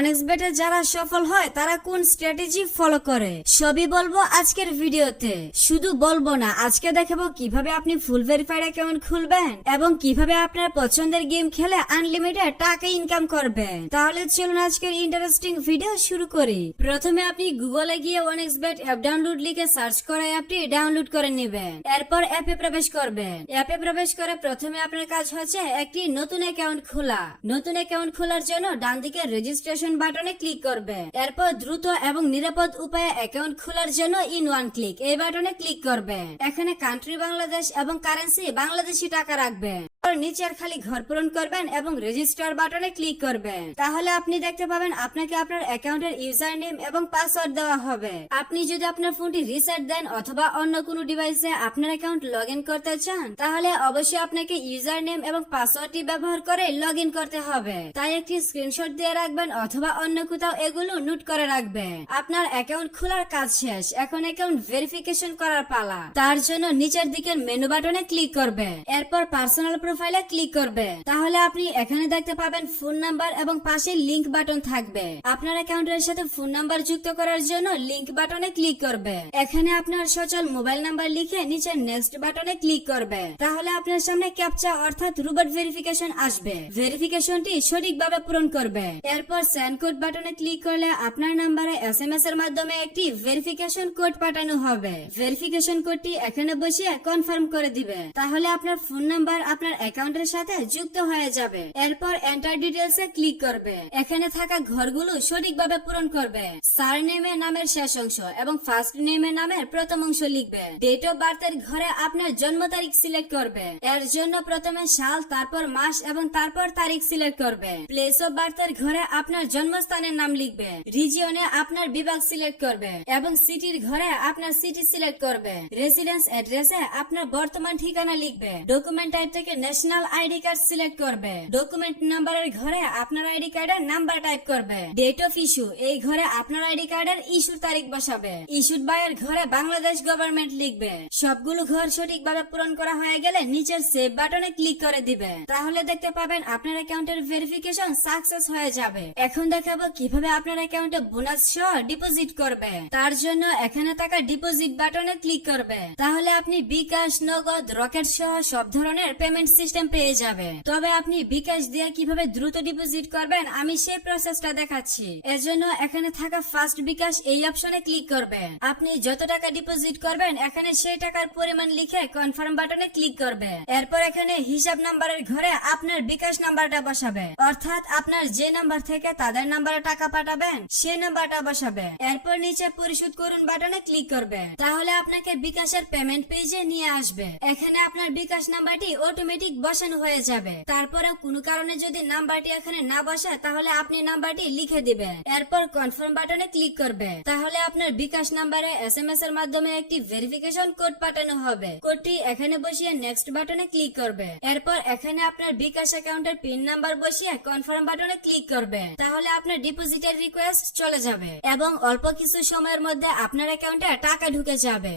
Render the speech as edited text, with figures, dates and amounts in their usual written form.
অনেক্সবেটে যারা সফল হয় তারা কোন স্ট্র্যাটেজি ফলো করে সবই বলবো আজকের ভিডিওতে। শুধু বলবো না, আজকে দেখাবো কিভাবে আপনি ফুল ভেরিফাইড অ্যাকাউন্ট খুলবেন এবং কিভাবে আপনার পছন্দের গেম খেলে আনলিমিটেড টাকা ইনকাম করবেন। তাহলে চলুন আজকের ইন্টারেস্টিং ভিডিও শুরু করি। প্রথমে আপনি গুগলে গিয়ে অনেক্সবেট অ্যাপ ডাউনলোড লিখে সার্চ করে অ্যাপটি ডাউনলোড করে নেবেন। এরপর অ্যাপে প্রবেশ করবেন। অ্যাপে প্রবেশ করে প্রথমে আপনার কাজ হচ্ছে একটি নতুন অ্যাকাউন্ট খোলা। নতুন অ্যাকাউন্ট খোলার জন্য ডান দিকে রেজিস্ট্রেশন বাটনে ক্লিক করবেন। এরপর দ্রুত এবং নিরাপদ উপায়ে অ্যাকাউন্ট খোলার জন্য ইন ওয়ান ক্লিক এই বাটনে ক্লিক করবেন। এখানে কান্ট্রি বাংলাদেশ এবং কারেন্সি বাংলাদেশি টাকা রাখবেন। নিচের খালি ঘর পূরণ করবেন এবং রেজিস্টার বাটনে ক্লিক করবেন। তাহলে আপনি দেখতে পাবেন আপনাকে আপনার অ্যাকাউন্টের ইউজার নেম এবং পাসওয়ার্ড দেওয়া হবে। আপনি যদি আপনার ফোনটি রিসেট দেন অথবা অন্য কোনো ডিভাইসে আপনার অ্যাকাউন্ট লগ ইন করতে চান তাহলে অবশ্যই আপনাকে ইউজার নেম এবং পাসওয়ার্ডটি ব্যবহার করে লগ ইন করতে হবে। তাই একটি স্ক্রিনশট দিয়ে রাখবেন অথবা অন্য কোথাও এগুলো নোট করে রাখবেন। আপনার অ্যাকাউন্ট খোলার কাজ শেষ, এখন অ্যাকাউন্ট ভেরিফিকেশন করার পালা। তার জন্য নিচের দিকের মেনু বাটনে ক্লিক করবেন। এরপর পার্সোনাল প্রোফাইলে ক্লিক করবে। তাহলে আপনি এখানে দেখতে পাবেন ফোন নাম্বার এবং পাশে লিংক বাটন থাকবে। আপনার অ্যাকাউন্টের সাথে ফোন নাম্বার যুক্ত করার জন্য লিংক বাটনে ক্লিক করবে। এখানে আপনার সচল মোবাইল নাম্বার লিখে নিচে নেক্সট বাটনে ক্লিক করবে। তাহলে আপনার সামনে ক্যাপচা অর্থাৎ রোবট ভেরিফিকেশন আসবে। ভেরিফিকেশনটি সঠিকভাবে পূরণ করবে। এরপর সেন্ড কোড বাটনে ক্লিক করলে আপনার নাম্বারে এসএমএস এর মাধ্যমে একটি ভেরিফিকেশন কোড পাঠানো হবে। ভেরিফিকেশন কোডটি এখানে বসিয়ে কনফার্ম করে দিবে। তাহলে আপনার ফোন নাম্বার আপনার অ্যাকাউন্টের সাথে যুক্ত হয়ে যাবে। এরপর এন্টার ডিটেইলস এ ক্লিক করবে। এখানে থাকা ঘরগুলো সঠিকভাবে পূরণ করবে। সারনেমে নামের শেষ অংশ এবং ফার্স্ট নেমে নামের প্রথম অংশ লিখবে। ডেট অফ বার্থের ঘরে আপনার জন্ম তারিখ সিলেক্ট করবে। এর জন্য প্রথমে সাল, তারপর মাস এবং তারপর তারিখ সিলেক্ট করবে। প্লেস অফ বার্থের ঘরে আপনার জন্মস্থানের নাম লিখবে। রিজিয়নে আপনার বিভাগ সিলেক্ট করবে এবং সিটির ঘরে আপনার সিটি সিলেক্ট করবে। রেসিডেন্স অ্যাড্রেসে আপনার বর্তমান ঠিকানা লিখবে। ডকুমেন্ট টাইপ থেকে ন্যাশনাল আইডি কার্ড সিলেক্ট করবে। ডকুমেন্ট নাম্বারের ঘরে আপনার আইডি কার্ডের নাম্বার টাইপ করবে। ডেট অফ ইস্যু এই ঘরে আপনার আইডি কার্ডের ইস্যুর তারিখ বসাবে। ইস্যুড বাই এর ঘরে বাংলাদেশ গভর্নমেন্ট লিখবে। সবগুলো ঘর সঠিকভাবে পূরণ করা হয়ে গেলে নিচের সেভ বাটনে ক্লিক করে দিবে। তাহলে দেখতে পাবেন আপনার অ্যাকাউন্টের ভেরিফিকেশন সাকসেস হয়ে যাবে। এখন দেখাবো কিভাবে আপনার অ্যাকাউন্টে বোনাস সহ ডিপোজিট করবে। তার জন্য এখানে থাকা ডিপোজিট বাটনে ক্লিক করবে। তাহলে আপনি বিকাশ, নগদ, রকেট সহ সব ধরনের পেমেন্ট সিস্টেম পেয়ে যাবে। তবে আপনি বিকাশ দিয়ে কিভাবে দ্রুত ডিপোজিট করবেন আমি সেই প্রসেসটা দেখাচ্ছি। এজন্য এখানে থাকা ফার্স্ট বিকাশ এই অপশনে ক্লিক করবেন। আপনি যত টাকা ডিপোজিট করবেন এখানে সেই টাকার পরিমাণ লিখে কনফার্ম বাটনে ক্লিক করবে। এরপর এখানে হিসাব নাম্বারের ঘরে আপনার বিকাশ নাম্বারটা বসাবে, অর্থাৎ আপনার যে নাম্বার থেকে তাদের নাম্বারে টাকা পাঠাবেন সেই নাম্বারটা বসাবে। এরপর নিচে পরিশোধ করুন বাটনে ক্লিক করবে। তাহলে আপনাকে বিকাশের পেমেন্ট পেজে নিয়ে আসবে। এখানে আপনার বিকাশ নাম্বারটি অটোমেটিক বসানো হয়ে যাবে। তারপরেও কোনো কারণে যদি নাম্বারটি এখানে না বসে তাহলে আপনি নাম্বারটি লিখে দিবেন। এরপর কনফার্ম বাটনে ক্লিক করবে। তাহলে আপনার বিকাশ নাম্বারে এসএমএস এর মাধ্যমে একটি ভেরিফিকেশন কোড পাঠানো হবে। কোডটি এখানে বসিয়ে নেক্সট বাটনে ক্লিক করবে। এরপর এখানে আপনার বিকাশ অ্যাকাউন্টের পিন নাম্বার বসিয়ে কনফার্ম বাটনে ক্লিক করবে। তাহলে আপনার ডিপোজিটের রিকোয়েস্ট চলে যাবে এবং অল্প কিছু সময়ের মধ্যে আপনার অ্যাকাউন্টে টাকা ঢুকে যাবে।